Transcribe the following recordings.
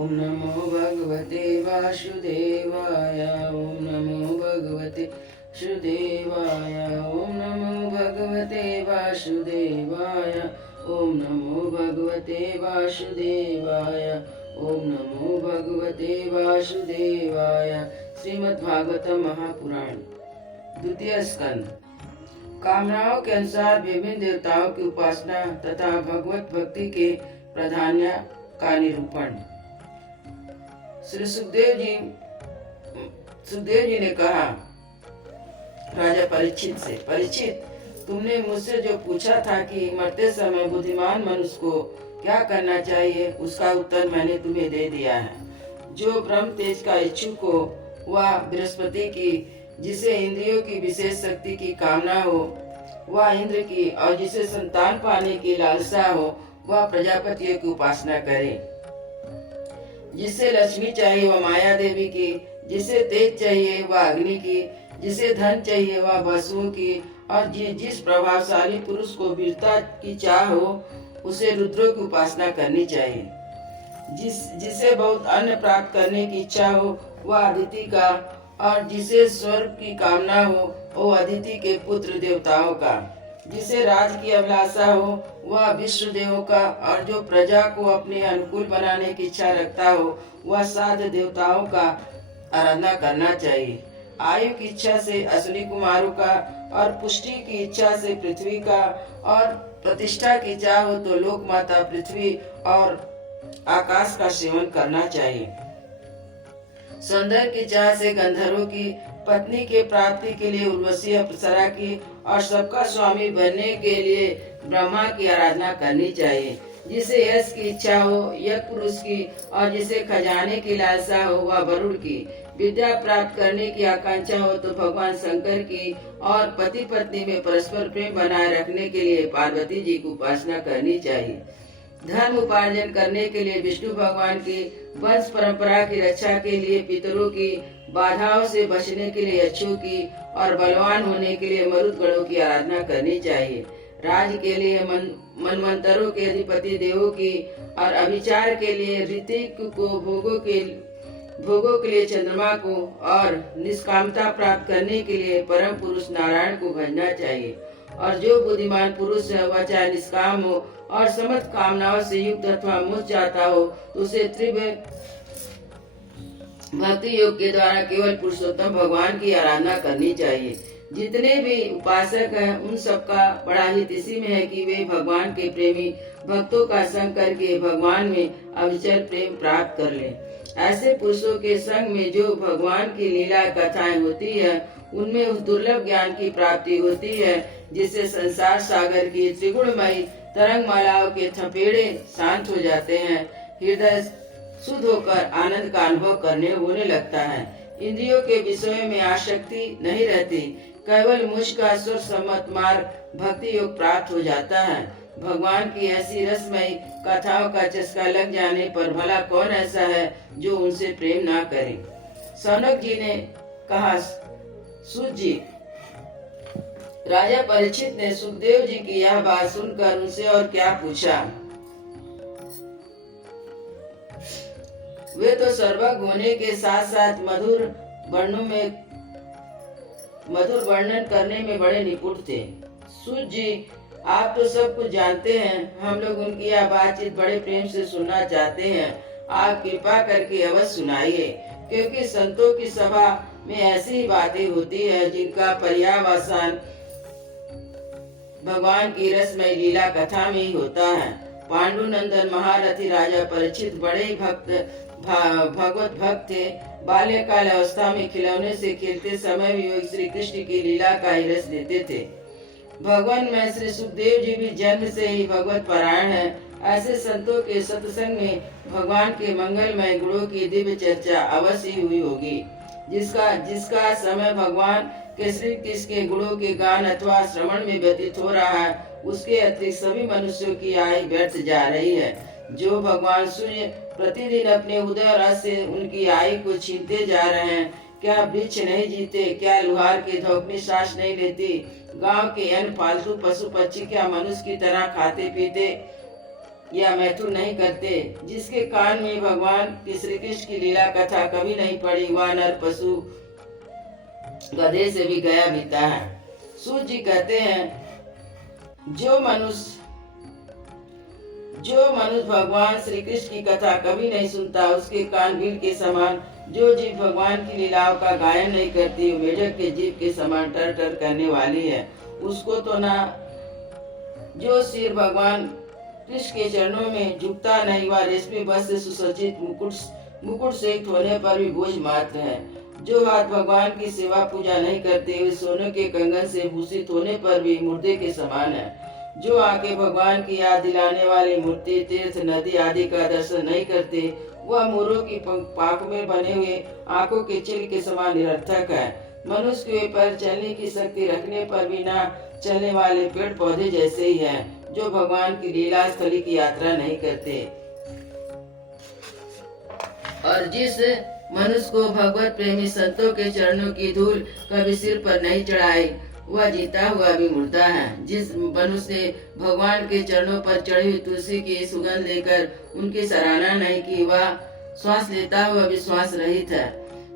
ओम नमो भगवते वासुदेवाय। ओम नमो भगवते वासुदेवाय। ओम नमो भगवते वासुदेवाय। ओम नमो भगवते वासुदेवाय। ओम नमो भगवते वासुदेवाय। श्रीमद्भागवत महापुराण द्वितीय स्कंद। कामनाओं के अनुसार विभिन्न देवताओं की उपासना तथा भगवत भक्ति के प्राधान्य का निरूपण। श्री सुखदेव जी ने कहा राजा परीक्षित से, परीक्षित, तुमने मुझसे जो पूछा था कि मरते समय बुद्धिमान मनुष्य को क्या करना चाहिए, उसका उत्तर मैंने तुम्हें दे दिया है। जो ब्रह्म तेज का इच्छुक हो वह बृहस्पति की, जिसे इंद्रियों की विशेष शक्ति की कामना हो वह इंद्र की, और जिसे संतान पाने की लालसा हो वह प्रजापतियों की उपासना करे। जिसे लक्ष्मी चाहिए वह माया देवी की, जिसे तेज चाहिए वह अग्नि की, जिसे धन चाहिए वह वसुओं की, और जिस प्रभावशाली पुरुष को वीरता की चाह हो उसे रुद्रों की उपासना करनी चाहिए। जिसे बहुत अन्न प्राप्त करने की इच्छा हो वह अदिति का, और जिसे स्वर्ग की कामना हो वो अदिति के पुत्र देवताओं का। जिसे राज की अभिलाषा हो वह विश्व देवों का, और जो प्रजा को अपने अनुकूल बनाने की इच्छा रखता हो वह साध देवताओं का आराधना करना चाहिए। आयु की इच्छा से अश्विनी कुमारों का, और पुष्टि की इच्छा से पृथ्वी का, और प्रतिष्ठा की चाह हो तो लोक माता पृथ्वी और आकाश का सेवन करना चाहिए। सौंदर्य की चाह से गंधर्वों की, पत्नी के प्राप्ति के लिए उर्वशी अप्सरा की, और सबका स्वामी बनने के लिए ब्रह्मा की आराधना करनी चाहिए। जिसे यश की इच्छा हो यज्ञ पुरुष की, और जिसे खजाने की लालसा हो वह वरुण की। विद्या प्राप्त करने की आकांक्षा हो तो भगवान शंकर की, और पति पत्नी में परस्पर प्रेम बनाए रखने के लिए पार्वती जी की उपासना करनी चाहिए। धर्म उपार्जन करने के लिए विष्णु भगवान की, वंश परंपरा की रक्षा के लिए पितरों की, बाधाओं से बचने के लिए यक्षों की, और बलवान होने के लिए मरुदगणों की आराधना करनी चाहिए। राज के लिए मनमंत्रों के अधिपति देवों की, और अभिचार के लिए ऋतिक को, भोगों के लिए चंद्रमा को, और निष्कामता प्राप्त करने के लिए परम पुरुष नारायण को भजना चाहिए। और जो बुद्धिमान पुरुष है वह चाहे निष्काम हो और समस्त कामनाओं से युक्त अथवा मुझ जाता हो तो उसे तीव्र भक्ति योग के द्वारा केवल पुरुषोत्तम भगवान की आराधना करनी चाहिए। जितने भी उपासक हैं उन सबका बड़ा हित इसी में है कि वे भगवान के प्रेमी भक्तों का संग करके भगवान में अविचल प्रेम प्राप्त कर लें। ऐसे पुरुषों के संग में जो भगवान की लीला कथाएं होती है उनमें उस दुर्लभ ज्ञान की प्राप्ति होती है जिससे संसार सागर की त्रिगुणमयी तरंग मालाओं के थपेड़े शांत हो जाते हैं। हृदय शुद्ध होकर आनंद का अनुभव करने होने लगता है। इंद्रियों के विषयों में आसक्ति नहीं रहती, केवल मुझ का सुर सम्मत मार्ग भक्ति योग प्राप्त हो जाता है। भगवान की ऐसी रसमयी कथाओं का चस्का लग जाने पर भला कौन ऐसा है जो उनसे प्रेम ना करे। सौनक जी ने कहा, सूत जी, राजा परीक्षित ने सुखदेव जी की यह बात सुनकर उनसे और क्या पूछा। वे तो सर्वज्ञ होने के साथ साथ मधुर वर्णन करने में बड़े निपुण थे। सूत जी, आप तो सब कुछ जानते हैं, हम लोग उनकी यह बातचीत बड़े प्रेम से सुनना चाहते हैं। आप कृपा करके अवश्य सुनाइए, क्योंकि संतों की सभा में ऐसी ही बातें होती है जिनका पर्यावसान भगवान की रसमय लीला कथा में ही होता है। पांडुनंदन महारथी राजा परीक्षित बड़े भगवत भक्त थे। बाल्यकाल अवस्था में खिलौने से खेलते समय भी वे श्री कृष्ण की लीला का ही रस देते थे। भगवान में श्री सुखदेव जी भी जन्म से ही भगवत परायण है। ऐसे संतों के सत्संग में भगवान के मंगलमय गुणों की दिव्य चर्चा अवश्य ही हुई होगी। जिसका समय भगवान के श्री कृष्ण के गुणों के गान अथवा श्रवण में व्यतीत हो रहा है, उसके अतिरिक्त सभी मनुष्यों की आयु व्यर्थ जा रही है। जो भगवान सूर्य प्रतिदिन अपने उदय और अस्त से उनकी आयु को छीनते जा रहे हैं, क्या वृक्ष नहीं जीते, क्या लुहार की धोखनी सांस नहीं लेती, गांव के अन्य पालतू पशु पक्षी क्या मनुष्य की तरह खाते पीते या मैथुन नहीं करते। जिसके कान में भगवान की श्री कृष्ण की लीला कथा कभी नहीं पड़ी, वह नर पशु गधे से भी गया बीता है। सूत जी कहते हैं जो मनुष्य भगवान श्री कृष्ण की कथा कभी नहीं सुनता, उसके कान भीड़ के समान। जो जीव भगवान की लीलाओं का गायन नहीं करती, मेढक के जीव के समान टर टर करने वाली है। उसको तो ना जो सिर भगवान कृष्ण के चरणों में झुकता नहीं, वह रेशमी वस्त्र से सुसज्जित मुकुट से होने पर भी बोझ मात्र है। जो हाथ भगवान की सेवा पूजा नहीं करते, वे सोने के कंगन से भूषित होने पर भी मुर्दे के समान है। जो आंखें भगवान की याद दिलाने वाली मूर्ति, तीर्थ, नदी आदि का दर्शन नहीं करते, वह मोरों की पाख में बने हुए आंखों के चिल के समान निरर्थक है। मनुष्य के पैर चलने की शक्ति रखने पर भी ना चलने वाले पेड़ पौधे जैसे ही हैं, जो भगवान की लीला स्थली की यात्रा नहीं करते। और जिस मनुष्य को भगवत प्रेमी संतों के चरणों की धूल कभी सिर पर नहीं चढ़ाई, वह जीता हुआ भी मुर्दा है। जिस मनुष्य ने भगवान के चरणों पर चढ़ी हुई तुलसी की सुगंध लेकर उनकी सराहना नहीं की, वह श्वास लेता हुआ भी श्वास रहित है।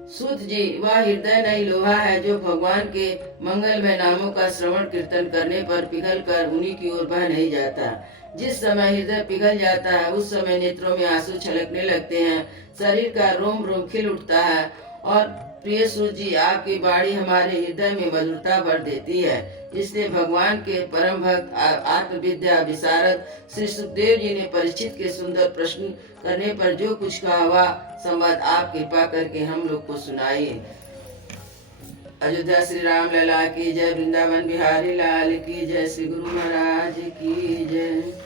सूत जी, वह हृदय नहीं लोहा है जो भगवान के मंगलमय नामों का श्रवण कीर्तन करने पर पिघल कर उन्हीं की ओर बह नहीं जाता। जिस समय हृदय पिघल जाता है, उस समय नेत्रों में आंसू छलकने लगते हैं, शरीर का रोम रोम खिल उठता है। और प्रिय सूत जी, आपकी बाणी हमारे हृदय में मधुरता भर देती है। इसलिए भगवान के परम भक्त आत्मविद्या विशारद श्री सुखदेव जी ने परीक्षित के सुंदर प्रश्न करने पर जो कुछ कहा, वह संवाद आप कृपा करके हम लोग को सुनाइए। अयोध्या श्री राम लला की जय, वृंदावन बिहारी लाल की जय, श्री गुरु महाराज की जय।